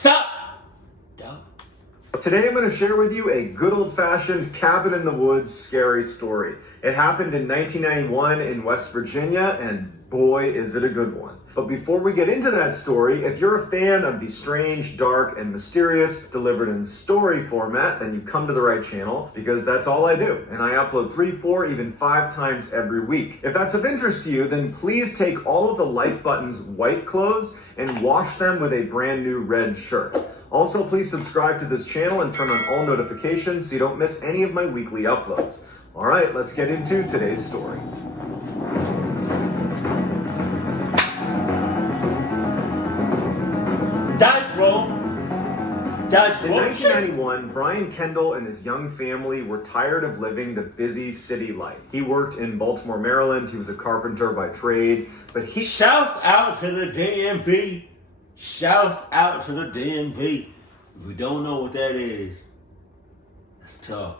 Sup? Dog. Today I'm going to share with you a good old-fashioned cabin in the woods scary story. It happened in 1991 in West Virginia, and boy is it a good one. But before we get into that story, if you're a fan of the strange, dark, and mysterious delivered in story format, then you come to the right channel, because that's all I do. And I upload 3, 4, even 5 times every week. If that's of interest to you, then please take all of the like button's white clothes and wash them with a brand new red shirt. Also, please subscribe to this channel and turn on all notifications so you don't miss any of my weekly uploads. All right, let's get into today's story. Dodge roll. Dodge In roll. 1991, Brian Kendall and his young family were tired of living the busy city life. He worked in Baltimore, Maryland. He was a carpenter by trade, but he... Shouts out to the DMV. Shouts out to the DMV. If we don't know what that is, that's tough.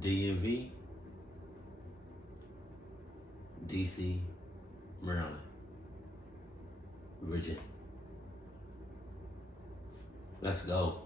DMV, DC, Maryland, Virginia. Let's go.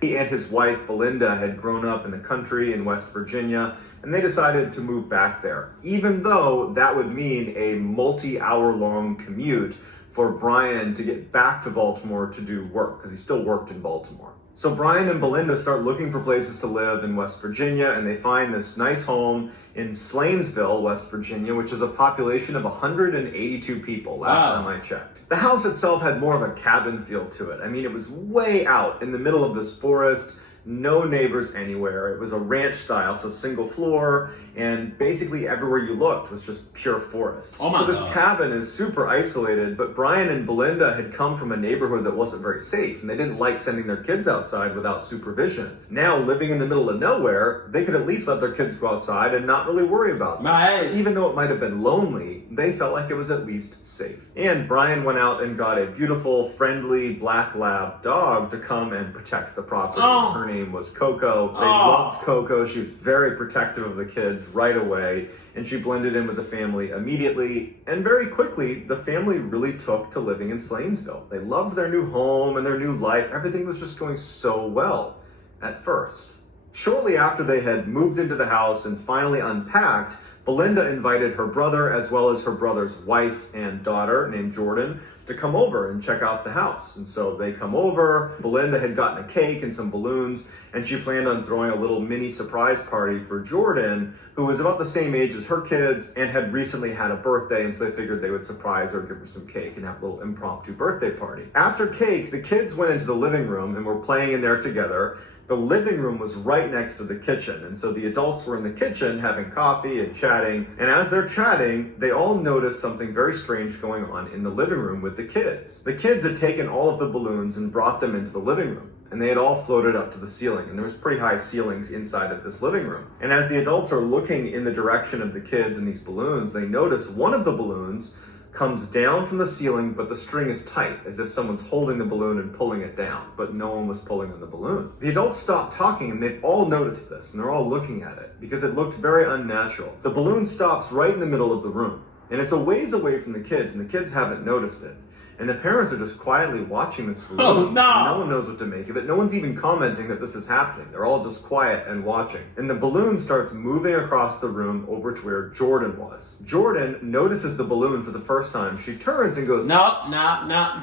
He and his wife, Belinda, had grown up in the country in West Virginia, and they decided to move back there, even though that would mean a multi-hour-long commute for Brian to get back to Baltimore to do work, because he still worked in Baltimore. So Brian and Belinda start looking for places to live in West Virginia, and they find this nice home in Slanesville, West Virginia, which is a population of 182 people last time I checked. The house itself had more of a cabin feel to it. I mean, it was way out in the middle of this forest, no neighbors anywhere. It was a ranch style, so single floor, and basically everywhere you looked was just pure forest. Oh my So this God. cabin is super isolated, but Brian and Belinda had come from a neighborhood that wasn't very safe, and they didn't like sending their kids outside without supervision. Now, living in the middle of nowhere, they could at least let their kids go outside and not really worry about them. My ass. Even though it might have been lonely, they felt like it was at least safe. And Brian went out and got a beautiful, friendly black lab dog to come and protect the property. Oh. Her name was Coco. They Oh. loved Coco. She was very protective of the kids right away, and she blended in with the family immediately. And very quickly, the family really took to living in Slanesville. They loved their new home and their new life. Everything was just going so well at first. Shortly after they had moved into the house and finally unpacked, Belinda invited her brother, as well as her brother's wife and daughter named Jordan, to come over and check out the house. And so they come over. Belinda had gotten a cake and some balloons, and she planned on throwing a little mini surprise party for Jordan, who was about the same age as her kids and had recently had a birthday, and so they figured they would surprise her, give her some cake, and have a little impromptu birthday party. After cake, the kids went into the living room and were playing in there together. The living room was right next to the kitchen, and so the adults were in the kitchen having coffee and chatting, and as they're chatting, they all noticed something very strange going on in the living room with the kids. The kids had taken all of the balloons and brought them into the living room, and they had all floated up to the ceiling, and there was pretty high ceilings inside of this living room. And as the adults are looking in the direction of the kids and these balloons, they notice one of the balloons comes down from the ceiling, but the string is tight, as if someone's holding the balloon and pulling it down, but no one was pulling on the balloon. The adults stopped talking, and they've all noticed this, and they're all looking at it, because it looked very unnatural. The balloon stops right in the middle of the room, and it's a ways away from the kids, and the kids haven't noticed it. And the parents are just quietly watching this balloon. Oh, no. And no one knows what to make of it. No one's even commenting that this is happening. They're all just quiet and watching. And the balloon starts moving across the room over to where Jordan was. Jordan notices the balloon for the first time. She turns and goes, No.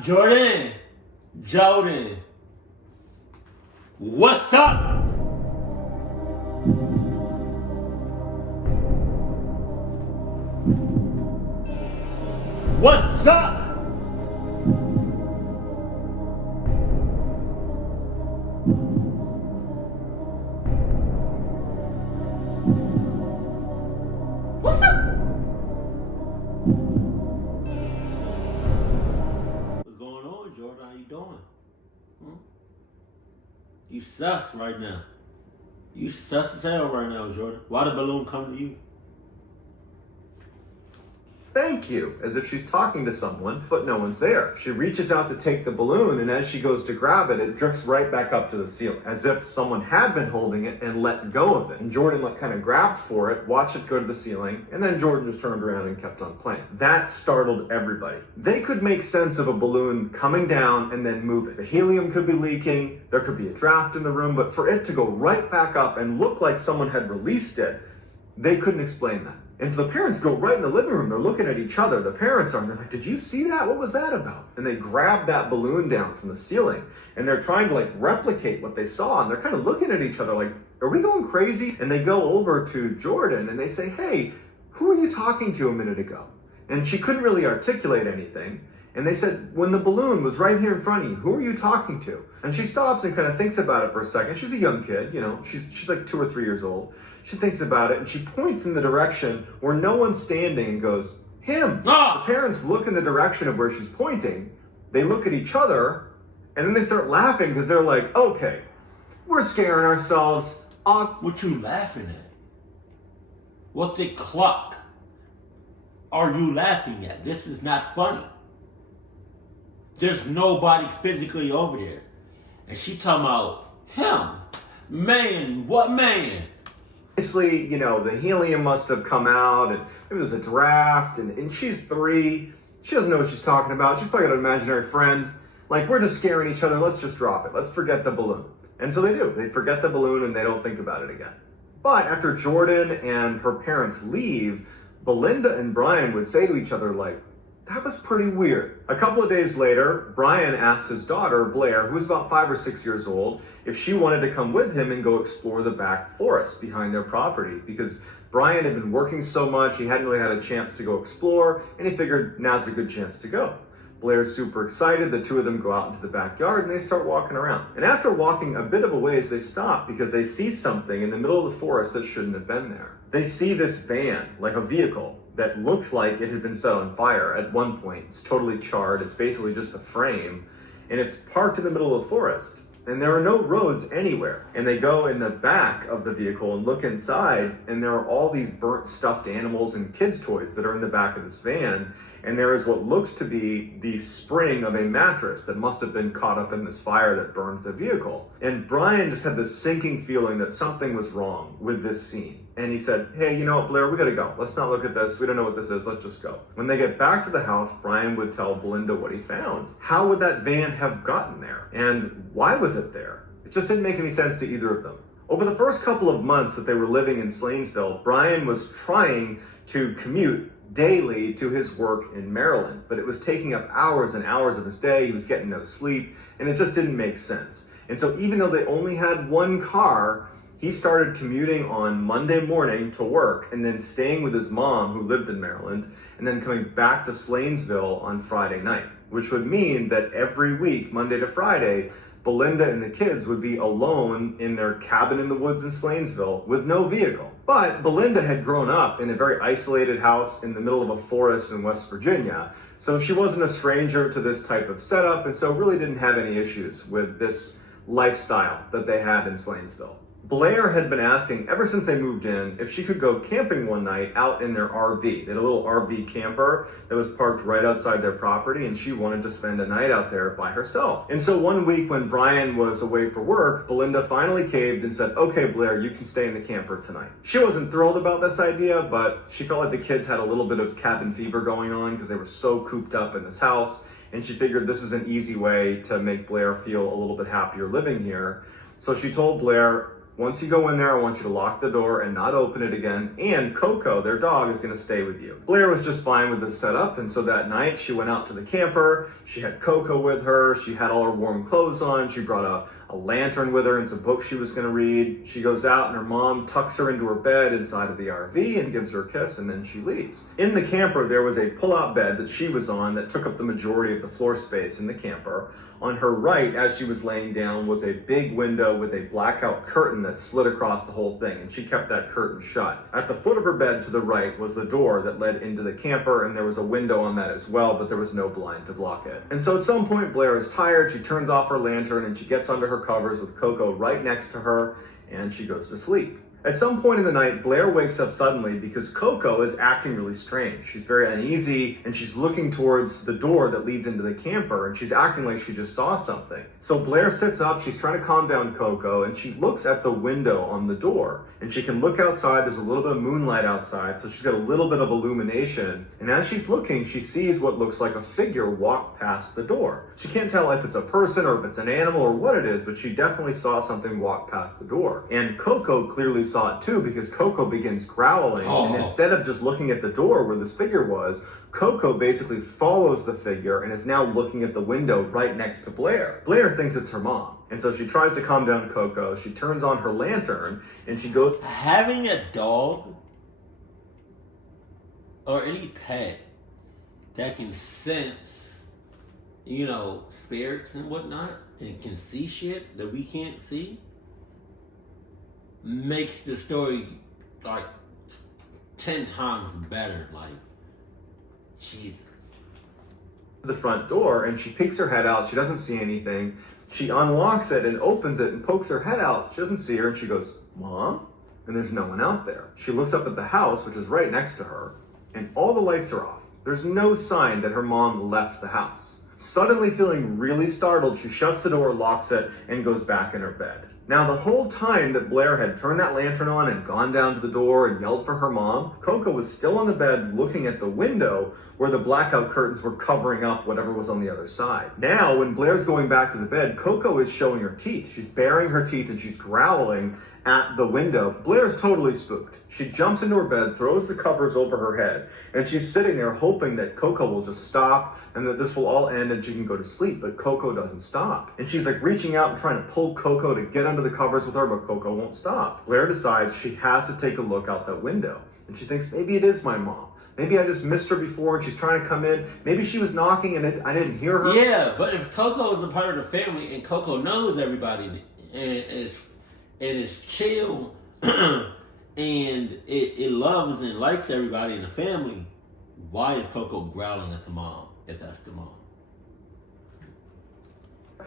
Jordan. What's up? What's up? What's up? What's going on, Jordan? How you doing? You sus right now. You sus as hell right now, Jordan. Why the balloon come to you? "Thank you," as if she's talking to someone, but no one's there. She reaches out to take the balloon, and as she goes to grab it, it drifts right back up to the ceiling, as if someone had been holding it and let go of it. And Jordan kind of grabbed for it, watched it go to the ceiling, and then Jordan just turned around and kept on playing. That startled everybody. They could make sense of a balloon coming down and then moving. The helium could be leaking, there could be a draft in the room, but for it to go right back up and look like someone had released it, they couldn't explain that. And so the parents go right in the living room. They're looking at each other. The parents are, and they're like, "Did you see that? What was that about?" And they grab that balloon down from the ceiling, and they're trying to replicate what they saw. And they're kind of looking at each other like, "Are we going crazy?" And they go over to Jordan and they say, "Hey, who were you talking to a minute ago?" And she couldn't really articulate anything. And they said, "When the balloon was right here in front of you, who are you talking to?" And she stops and kind of thinks about it for a second. She's a young kid, she's like 2 or 3 years old. She thinks about it and she points in the direction where no one's standing and goes, "Him." Ah! The parents look in the direction of where she's pointing. They look at each other and then they start laughing because they're like, "Okay, we're scaring ourselves." What you laughing at? What the clock are you laughing at? This is not funny. There's nobody physically over there. And she talking about him. Man, what man? Obviously, the helium must have come out and it was a draft and she's 3. She doesn't know what she's talking about. She's probably got an imaginary friend. Like, we're just scaring each other. Let's just drop it. Let's forget the balloon. And so they do. They forget the balloon and they don't think about it again. But after Jordan and her parents leave, Belinda and Brian would say to each other, "That was pretty weird." A couple of days later, Brian asked his daughter, Blair, who was about 5 or 6 years old, if she wanted to come with him and go explore the back forest behind their property, because Brian had been working so much, he hadn't really had a chance to go explore, and he figured now's a good chance to go. Blair's super excited. The two of them go out into the backyard and they start walking around. And after walking a bit of a ways, they stop because they see something in the middle of the forest that shouldn't have been there. They see this van, like a vehicle, that looked like it had been set on fire at one point. It's totally charred. It's basically just a frame. And it's parked in the middle of the forest. And there are no roads anywhere. And they go in the back of the vehicle and look inside, and there are all these burnt stuffed animals and kids' toys that are in the back of this van. And there is what looks to be the spring of a mattress that must have been caught up in this fire that burned the vehicle. And Brian just had this sinking feeling that something was wrong with this scene. And he said, "Hey, you know what, Blair, we gotta go. Let's not look at this. We don't know what this is. Let's just go." When they get back to the house, Brian would tell Belinda what he found. How would that van have gotten there? And why was it there? It just didn't make any sense to either of them. Over the first couple of months that they were living in Slanesville, Brian was trying to commute daily to his work in Maryland, but it was taking up hours and hours of his day. He was getting no sleep, and it just didn't make sense. And so even though they only had one car, he started commuting on Monday morning to work and then staying with his mom, who lived in Maryland, and then coming back to Slanesville on Friday night, which would mean that every week, Monday to Friday, Belinda and the kids would be alone in their cabin in the woods in Slanesville with no vehicle. But Belinda had grown up in a very isolated house in the middle of a forest in West Virginia, so she wasn't a stranger to this type of setup, and so really didn't have any issues with this lifestyle that they had in Slanesville. Blair had been asking ever since they moved in if she could go camping one night out in their RV. They had a little RV camper that was parked right outside their property, and she wanted to spend a night out there by herself. And so one week when Brian was away for work, Belinda finally caved and said, "Okay, Blair, you can stay in the camper tonight." She wasn't thrilled about this idea, but she felt like the kids had a little bit of cabin fever going on because they were so cooped up in this house, and she figured this is an easy way to make Blair feel a little bit happier living here. So she told Blair, "Once you go in there, I want you to lock the door and not open it again. And Coco, their dog, is going to stay with you." Blair was just fine with this setup. And so that night she went out to the camper. She had Coco with her. She had all her warm clothes on. She brought a lantern with her and some books she was going to read. She goes out and her mom tucks her into her bed inside of the RV and gives her a kiss, and then she leaves. In the camper, there was a pull-out bed that she was on that took up the majority of the floor space in the camper. On her right, as she was laying down, was a big window with a blackout curtain that slid across the whole thing, and she kept that curtain shut. At the foot of her bed to the right was the door that led into the camper, and there was a window on that as well, but there was no blind to block it. And so at some point, Blair is tired. She turns off her lantern and she gets under her covers with Coco right next to her, and she goes to sleep. At some point in the night, Blair wakes up suddenly because Coco is acting really strange. She's very uneasy and she's looking towards the door that leads into the camper and she's acting like she just saw something. So Blair sits up, she's trying to calm down Coco, and she looks at the window on the door. And she can look outside, there's a little bit of moonlight outside, so she's got a little bit of illumination. And as she's looking, she sees what looks like a figure walk past the door. She can't tell if it's a person or if it's an animal or what it is, but she definitely saw something walk past the door. And Coco clearly saw it too, because Coco begins growling, and instead of just looking at the door where this figure was, Coco basically follows the figure and is now looking at the window right next to Blair. Blair thinks it's her mom, and so she tries to calm down Coco. She turns on her lantern and she goes... Having a dog or any pet that can sense, spirits and whatnot, and can see shit that we can't see, makes the story like 10 times better. Like, Jesus. The front door, and she peeks her head out. She doesn't see anything. She unlocks it and opens it and pokes her head out. She doesn't see her, and she goes, "Mom?" And there's no one out there. She looks up at the house, which is right next to her, and all the lights are off. There's no sign that her mom left the house. Suddenly feeling really startled, she shuts the door, locks it, and goes back in her bed. Now, the whole time that Blair had turned that lantern on and gone down to the door and yelled for her mom, Coco was still on the bed looking at the window where the blackout curtains were covering up whatever was on the other side. Now, when Blair's going back to the bed, Coco is showing her teeth. She's baring her teeth and she's growling at the window. Blair's totally spooked. She jumps into her bed, throws the covers over her head, and she's sitting there hoping that Coco will just stop and that this will all end and she can go to sleep, but Coco doesn't stop. And she's like reaching out and trying to pull Coco to get under the covers with her, but Coco won't stop. Blair decides she has to take a look out that window, and she thinks, maybe it is my mom. Maybe I just missed her before and she's trying to come in. Maybe she was knocking and I didn't hear her. Yeah, but if Coco is a part of the family and Coco knows everybody and is chill and it loves and likes everybody in the family, why is Coco growling at the mom if that's the mom?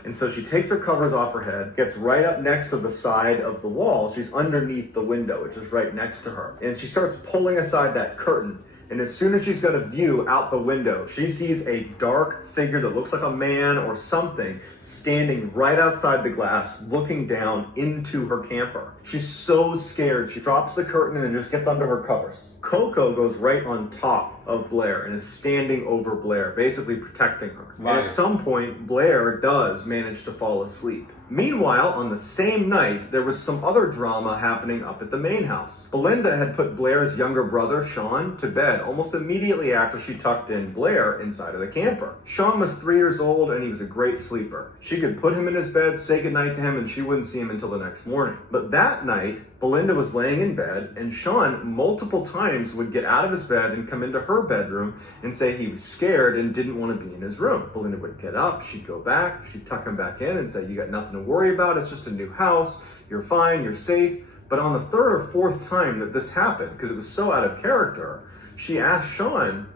And so she takes her covers off her head, gets right up next to the side of the wall. She's underneath the window, which is right next to her. And she starts pulling aside that curtain. And as soon as she's got a view out the window, she sees a dark figure that looks like a man or something standing right outside the glass, looking down into her camper. She's so scared, she drops the curtain and just gets under her covers. Coco goes right on top of Blair and is standing over Blair, basically protecting her. Right. And at some point, Blair does manage to fall asleep. Meanwhile, on the same night, there was some other drama happening up at the main house. Belinda had put Blair's younger brother, Sean, to bed almost immediately after she tucked in Blair inside of the camper. Sean was 3 years old and he was a great sleeper. She could put him in his bed, say goodnight to him, and she wouldn't see him until the next morning. But that night, Belinda was laying in bed, and Sean multiple times would get out of his bed and come into her bedroom and say he was scared and didn't want to be in his room. Belinda would get up, she'd go back, she'd tuck him back in and say, "You got nothing to worry about, it's just a new house, you're fine, you're safe." But on the third or fourth time that this happened, because it was so out of character, she asked Sean,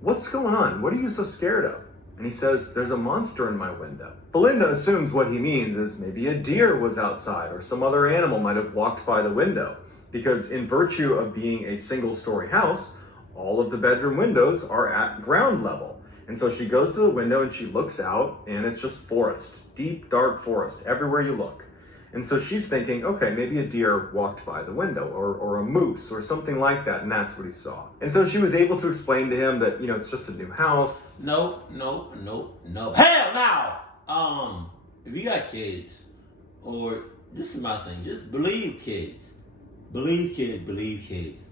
"What's going on? What are you so scared of?" And he says, "There's a monster in my window." Belinda assumes what he means is maybe a deer was outside or some other animal might have walked by the window, because in virtue of being a single-story house, all of the bedroom windows are at ground level. And so she goes to the window and she looks out, and it's just forest, deep, dark forest, everywhere you look. And so she's thinking, okay, maybe a deer walked by the window, or a moose, or something like that, and that's what he saw. And so she was able to explain to him that, it's just a new house. No. Hell no! If you got kids, or this is my thing, just believe kids. Believe kids.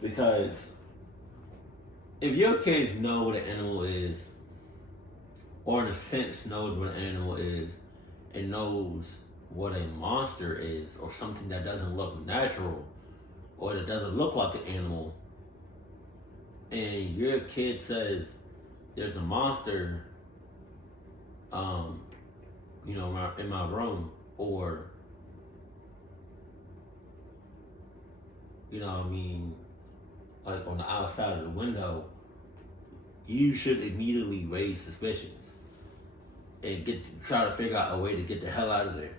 Because if your kids know what an animal is, or in a sense knows what an animal is, and knows what a monster is, or something that doesn't look natural, or that doesn't look like an animal, and your kid says there's a monster in my room, or like on the outside of the window, you should immediately raise suspicions and try to figure out a way to get the hell out of there.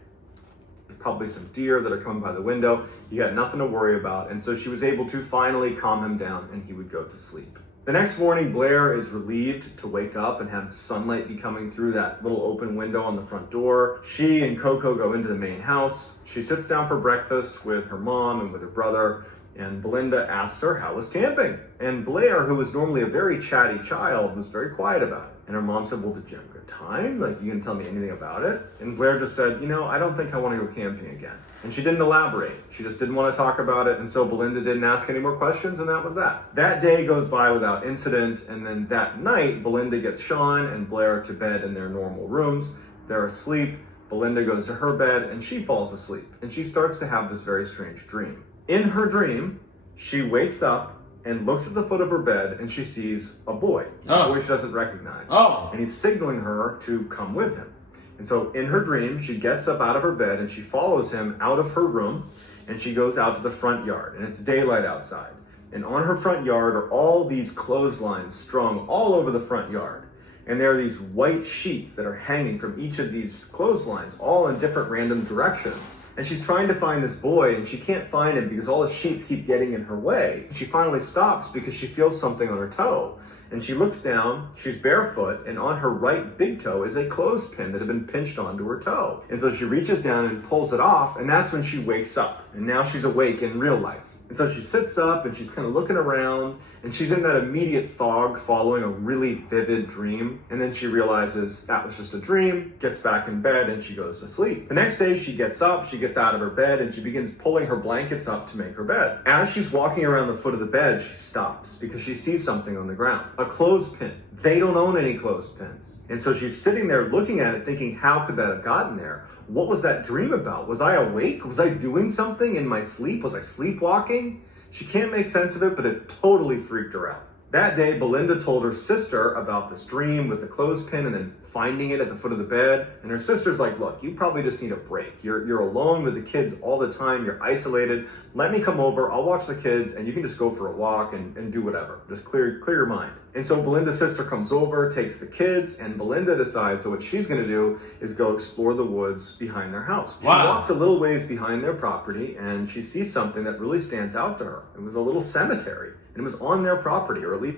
There's probably some deer that are coming by the window. You got nothing to worry about. And so she was able to finally calm him down and he would go to sleep. The next morning, Blair is relieved to wake up and have sunlight be coming through that little open window on the front door. She and Coco go into the main house. She sits down for breakfast with her mom and with her brother, and Belinda asks her how was camping. And Blair, who was normally a very chatty child, was very quiet about it. And her mom said, well, did you have a good time? Like, you gonna tell me anything about it? And Blair just said, I don't think I want to go camping again. And she didn't elaborate. She just didn't want to talk about it. And so Belinda didn't ask any more questions, and that was that. That day goes by without incident. And then that night, Belinda gets Sean and Blair to bed in their normal rooms. They're asleep. Belinda goes to her bed and she falls asleep. And she starts to have this very strange dream. In her dream, she wakes up and looks at the foot of her bed and she sees a boy, a boy she doesn't recognize. And he's signaling her to come with him. And so in her dream, she gets up out of her bed and she follows him out of her room and she goes out to the front yard, and it's daylight outside. And on her front yard are all these clotheslines strung all over the front yard. And there are these white sheets that are hanging from each of these clotheslines, all in different random directions. And she's trying to find this boy, and she can't find him because all the sheets keep getting in her way. She finally stops because she feels something on her toe. And she looks down, she's barefoot, and on her right big toe is a clothespin that had been pinched onto her toe. And so she reaches down and pulls it off, and that's when she wakes up. And now she's awake in real life. And so she sits up and she's kind of looking around, and she's in that immediate fog following a really vivid dream. And then she realizes that was just a dream, gets back in bed, and she goes to sleep. The next day she gets up, she gets out of her bed, and she begins pulling her blankets up to make her bed. As she's walking around the foot of the bed, she stops because she sees something on the ground. A clothespin. They don't own any clothespins. And so she's sitting there looking at it thinking, how could that have gotten there? What was that dream about? Was I awake? Was I doing something in my sleep? Was I sleepwalking? She can't make sense of it, but it totally freaked her out. That day, Belinda told her sister about this dream with the clothespin and then finding it at the foot of the bed. And her sister's like, look, you probably just need a break. You're alone with the kids all the time. You're isolated. Let me come over. I'll watch the kids and you can just go for a walk and do whatever. Just clear your mind. And so Belinda's sister comes over, takes the kids, and Belinda decides that what she's going to do is go explore the woods behind their house. Wow. She walks a little ways behind their property and she sees something that really stands out to her. It was a little cemetery. And it was on their property, or at least...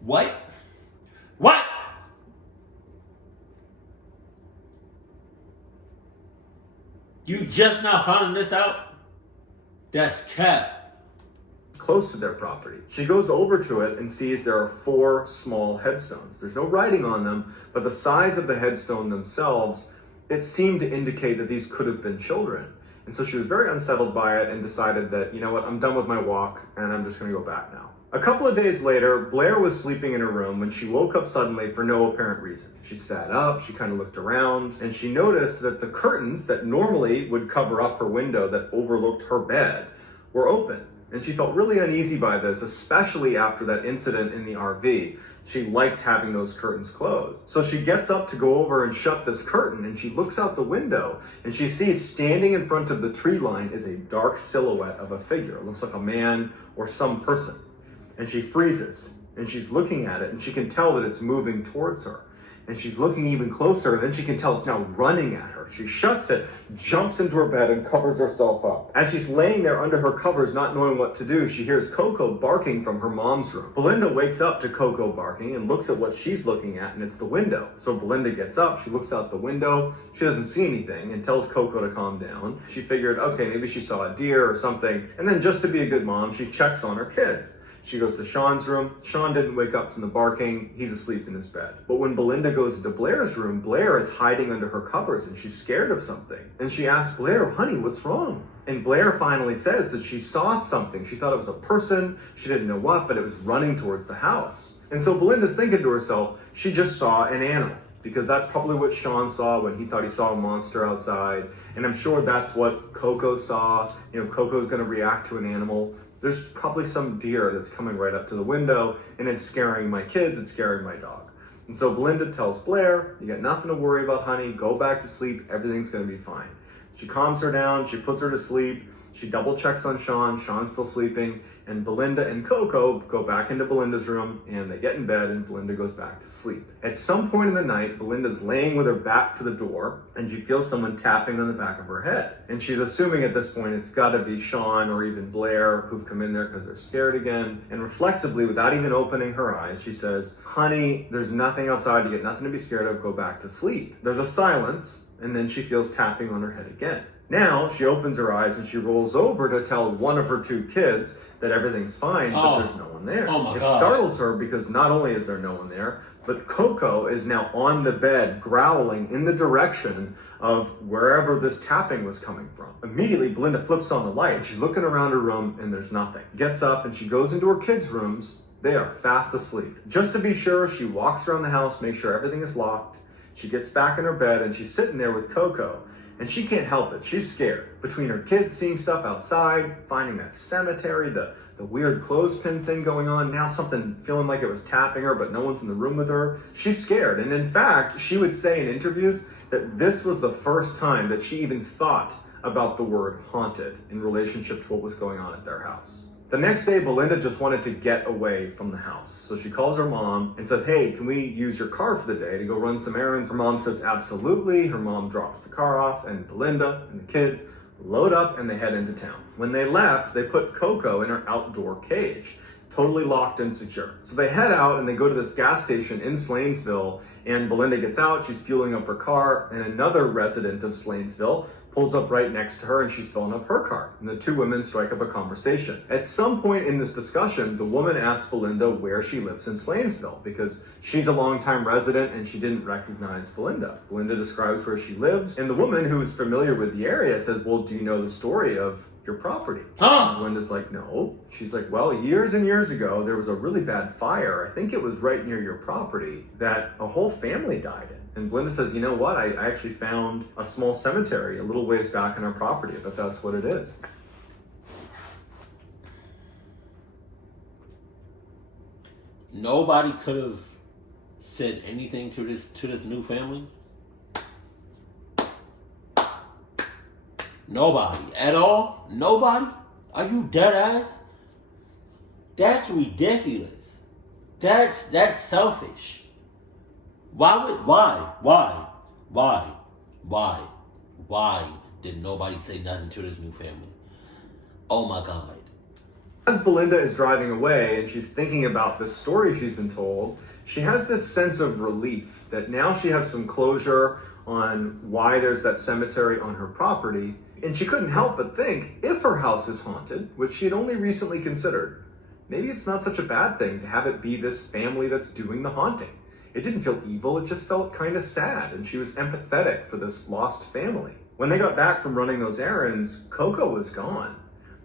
What? What? You just now finding this out? That's cap. Close to their property. She goes over to it and sees there are 4 small headstones. There's no writing on them, but the size of the headstone themselves, it seemed to indicate that these could have been children. And so she was very unsettled by it and decided that, you know what, I'm done with my walk and I'm just going to go back now. A couple of days later, Blair was sleeping in her room when she woke up suddenly for no apparent reason. She sat up, she kind of looked around, and she noticed that the curtains that normally would cover up her window that overlooked her bed were open. And she felt really uneasy by this, especially after that incident in the RV. She liked having those curtains closed. So she gets up to go over and shut this curtain, and she looks out the window and she sees standing in front of the tree line is a dark silhouette of a figure. It looks like a man or some person. And she freezes and she's looking at it and she can tell that it's moving towards her. And she's looking even closer, and then she can tell it's now running at her. She shuts it, jumps into her bed, and covers herself up. As she's laying there under her covers, not knowing what to do, she hears Coco barking from her mom's room. Belinda wakes up to Coco barking and looks at what she's looking at, and it's the window. So Belinda gets up, she looks out the window, she doesn't see anything, and tells Coco to calm down. She figured, okay, maybe she saw a deer or something, and then just to be a good mom, she checks on her kids. She goes to Sean's room. Sean didn't wake up from the barking. He's asleep in his bed. But when Belinda goes into Blair's room, Blair is hiding under her covers and she's scared of something. And she asks Blair, honey, what's wrong? And Blair finally says that she saw something. She thought it was a person. She didn't know what, but it was running towards the house. And so Belinda's thinking to herself, she just saw an animal, because that's probably what Sean saw when he thought he saw a monster outside. And I'm sure that's what Coco saw. You know, Coco's going to react to an animal. There's probably some deer that's coming right up to the window and it's scaring my kids, it's scaring my dog. And so Belinda tells Blair, you got nothing to worry about, honey, go back to sleep, everything's gonna be fine. She calms her down, she puts her to sleep, She double checks on Sean. Sean's still sleeping. And Belinda and Coco go back into Belinda's room and they get in bed and Belinda goes back to sleep. At some point in the night, Belinda's laying with her back to the door and she feels someone tapping on the back of her head. And she's assuming at this point it's gotta be Sean or even Blair who've come in there because they're scared again. And reflexively, without even opening her eyes, she says, "Honey, there's nothing outside. You get nothing to be scared of. Go back to sleep." There's a silence and then she feels tapping on her head again. Now she opens her eyes and she rolls over to tell one of her two kids that everything's fine, but there's no one there. Oh my it God. startles her because not only is there no one there, but Coco is now on the bed growling in the direction of wherever this tapping was coming from. Immediately, Belinda flips on the light and she's looking around her room and there's nothing. Gets up and she goes into her kids' rooms. They are fast asleep. Just to be sure, she walks around the house, makes sure everything is locked. She gets back in her bed and she's sitting there with Coco. And she can't help it. She's scared. Between her kids seeing stuff outside, finding that cemetery, the weird clothespin thing going on, now something feeling like it was tapping her, but no one's in the room with her. She's scared. And in fact, she would say in interviews that this was the first time that she even thought about the word haunted in relationship to what was going on at their house. The next day, Belinda just wanted to get away from the house. So she calls her mom and says, "Hey, can we use your car for the day to go run some errands?" Her mom says, "Absolutely." Her mom drops the car off and Belinda and the kids load up and they head into town. When they left, they put Coco in her outdoor cage, totally locked and secure. So they head out and they go to this gas station in Slainsville and Belinda gets out, she's fueling up her car, and another resident of Slainsville pulls up right next to her and she's filling up her car. And the two women strike up a conversation. At some point in this discussion, the woman asks Belinda where she lives in Slainsville because she's a longtime resident and she didn't recognize Belinda. Belinda describes where she lives and the woman who's familiar with the area says, "Well, do you know the story of your property?" And Belinda's like, "No." She's like, "Well, years and years ago, there was a really bad fire. I think it was right near your property that a whole family died in." And Belinda says, "You know what? I actually found a small cemetery a little ways back on our property, but that's what it is." Nobody could have said anything to this new family. Nobody at all. Nobody. Are you dead ass? That's ridiculous. That's selfish. Why did nobody say nothing to this new family? Oh my God. As Belinda is driving away and she's thinking about this story she's been told, she has this sense of relief that now she has some closure on why there's that cemetery on her property. And she couldn't help but think, if her house is haunted, which she had only recently considered, maybe it's not such a bad thing to have it be this family that's doing the haunting. It didn't feel evil, it just felt kind of sad, and she was empathetic for this lost family. When they got back from running those errands, Coco was gone.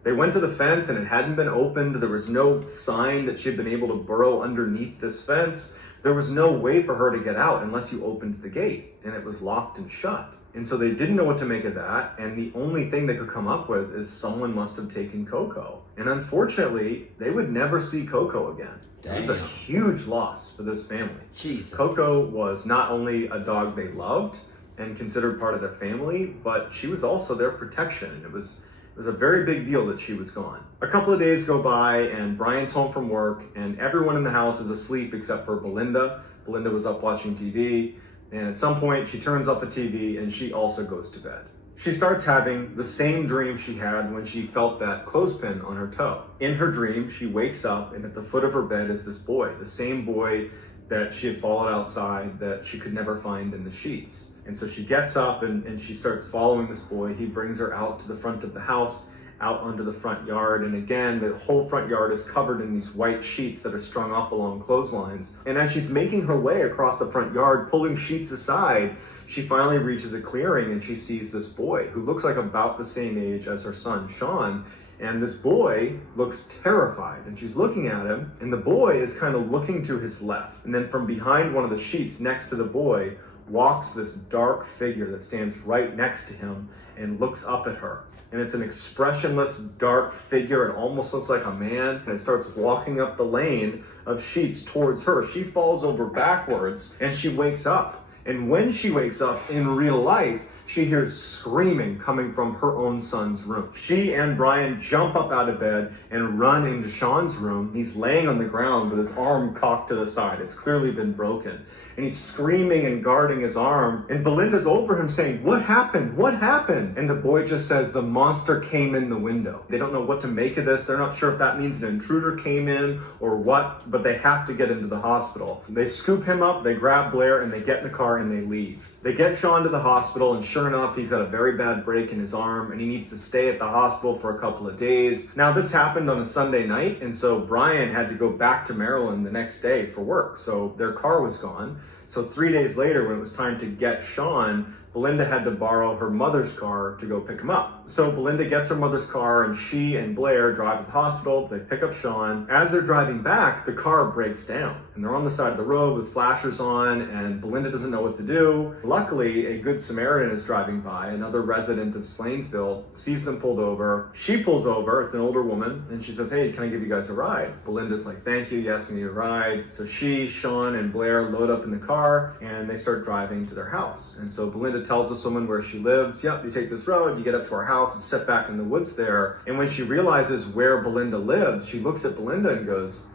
They went to the fence and it hadn't been opened. There was no sign that she'd been able to burrow underneath this fence. There was no way for her to get out unless you opened the gate, and it was locked and shut. And so they didn't know what to make of that, and the only thing they could come up with is someone must have taken Coco. And unfortunately, they would never see Coco again. Damn. It was a huge loss for this family. Jesus. Coco was not only a dog they loved and considered part of their family, but she was also their protection. And it was a very big deal that she was gone. A couple of days go by and Brian's home from work and everyone in the house is asleep except for Belinda. Belinda was up watching TV, and at some point she turns up the TV and she also goes to bed. She starts having the same dream she had when she felt that clothespin on her toe. In her dream, she wakes up and at the foot of her bed is this boy, the same boy that she had followed outside that she could never find in the sheets. And so she gets up and she starts following this boy. He brings her out to the front of the house, out onto the front yard. And again, the whole front yard is covered in these white sheets that are strung up along clotheslines. And as she's making her way across the front yard, pulling sheets aside, she finally reaches a clearing and she sees this boy who looks like about the same age as her son, Sean. And this boy looks terrified and she's looking at him and the boy is kind of looking to his left. And then from behind one of the sheets next to the boy walks this dark figure that stands right next to him and looks up at her. And it's an expressionless, dark figure. It almost looks like a man. And it starts walking up the lane of sheets towards her. She falls over backwards and she wakes up. And when she wakes up in real life, she hears screaming coming from her own son's room. She and Brian jump up out of bed and run into Sean's room. He's laying on the ground with his arm cocked to the side. It's clearly been broken. And he's screaming and guarding his arm. And Belinda's over him saying, "What happened? What happened?" And the boy just says, "The monster came in the window." They don't know what to make of this. They're not sure if that means an intruder came in or what, but they have to get into the hospital. They scoop him up, they grab Blair, and they get in the car and they leave. They get Sean to the hospital, and sure enough, he's got a very bad break in his arm, and he needs to stay at the hospital for a couple of days. Now, this happened on a Sunday night, and so Brian had to go back to Maryland the next day for work, so their car was gone. So 3 days later, when it was time to get Sean, Belinda had to borrow her mother's car to go pick him up. So Belinda gets her mother's car, and she and Blair drive to the hospital. They pick up Sean. As they're driving back, the car breaks down, and they're on the side of the road with flashers on, and Belinda doesn't know what to do. Luckily, a good Samaritan is driving by. Another resident of Slainsville sees them pulled over. She pulls over. It's an older woman, and she says, "Hey, can I give you guys a ride?" Belinda's like, "Thank you. Yes, we need a ride." So she, Sean, and Blair load up in the car, and they start driving to their house. And so Belinda tells this woman where she lives. "Yep, you take this road, you get up to our house, it's set back in the woods there." And when she realizes where Belinda lives, she looks at Belinda and goes,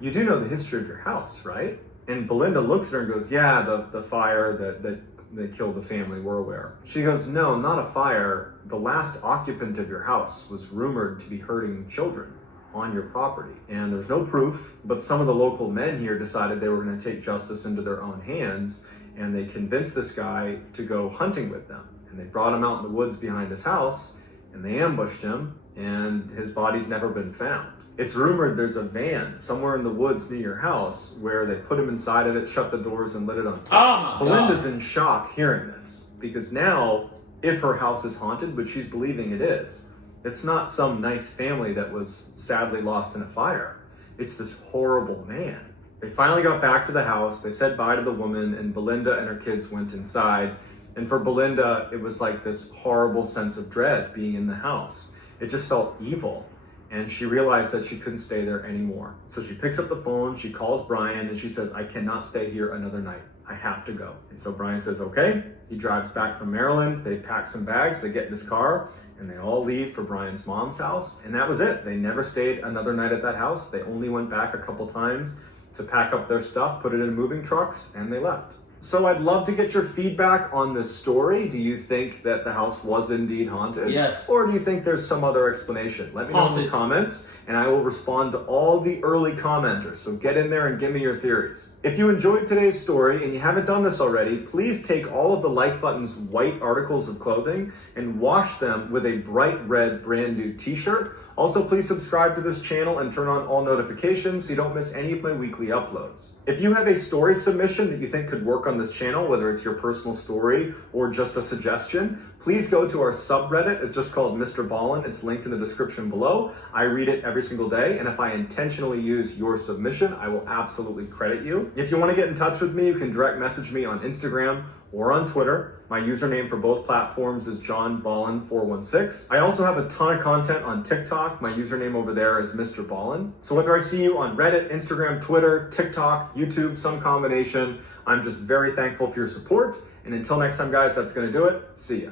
"You do know the history of your house, right?" And Belinda looks at her and goes, "Yeah, the fire that killed the family, we're aware." She goes, "No, not a fire. The last occupant of your house was rumored to be hurting children on your property. And there's no proof, but some of the local men here decided they were going to take justice into their own hands, and they convinced this guy to go hunting with them. And they brought him out in the woods behind his house, and they ambushed him, and his body's never been found. It's rumored there's a van somewhere in the woods near your house where they put him inside of it, shut the doors, and lit it on fire." Belinda's in shock hearing this, because now, if her house is haunted, which she's believing it is, it's not some nice family that was sadly lost in a fire. It's this horrible man. They finally got back to the house. They said bye to the woman, and Belinda and her kids went inside. And for Belinda, it was like this horrible sense of dread being in the house. It just felt evil. And she realized that she couldn't stay there anymore. So she picks up the phone, she calls Brian, and she says, "I cannot stay here another night. I have to go." And so Brian says, okay. He drives back from Maryland. They pack some bags, they get in his car, and they all leave for Brian's mom's house. And that was it. They never stayed another night at that house. They only went back a couple times to pack up their stuff, put it in moving trucks, and they left. So I'd love to get your feedback on this story. Do you think that the house was indeed haunted? Yes. Or do you think there's some other explanation? Let me know in the comments, and I will respond to all the early commenters. So get in there and give me your theories. If you enjoyed today's story and you haven't done this already, please take all of the like button's white articles of clothing and wash them with a bright red brand new t-shirt. Also, please subscribe to this channel and turn on all notifications so you don't miss any of my weekly uploads. If you have a story submission that you think could work on this channel, whether it's your personal story or just a suggestion, please go to our subreddit. It's just called Mr. Ballin. It's linked in the description below. I read it every single day, and if I intentionally use your submission, I will absolutely credit you. If you want to get in touch with me, you can direct message me on Instagram or on Twitter. My username for both platforms is JohnBallin416. I also have a ton of content on TikTok. My username over there is Mr. Ballin. So whether I see you on Reddit, Instagram, Twitter, TikTok, YouTube, some combination, I'm just very thankful for your support. And until next time, guys, that's going to do it. See ya.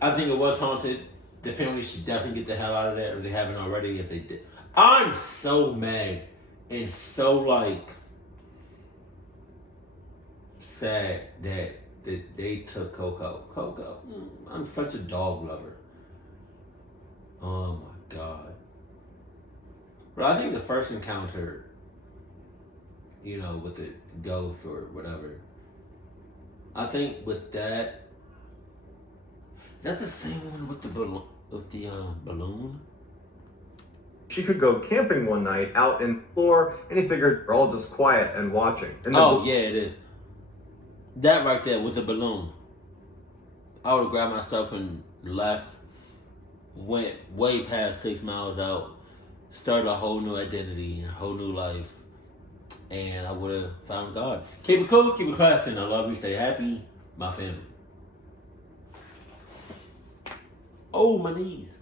I think it was haunted. The family should definitely get the hell out of there if they haven't already. If they did, I'm so mad and so sad that they took Coco. I'm such a dog lover. Oh my God. But I think the first encounter, with the ghost or whatever, I think with that, is that the same one with the balloon? She could go camping one night out in the floor, and he figured we're all just quiet and watching. And yeah, it is. That right there with the balloon. I would have grabbed my stuff and left, went way past 6 miles out, started a whole new identity, a whole new life, and I would have found God. Keep it cool, keep it classy, and I love you, stay happy, my family. Oh, my knees.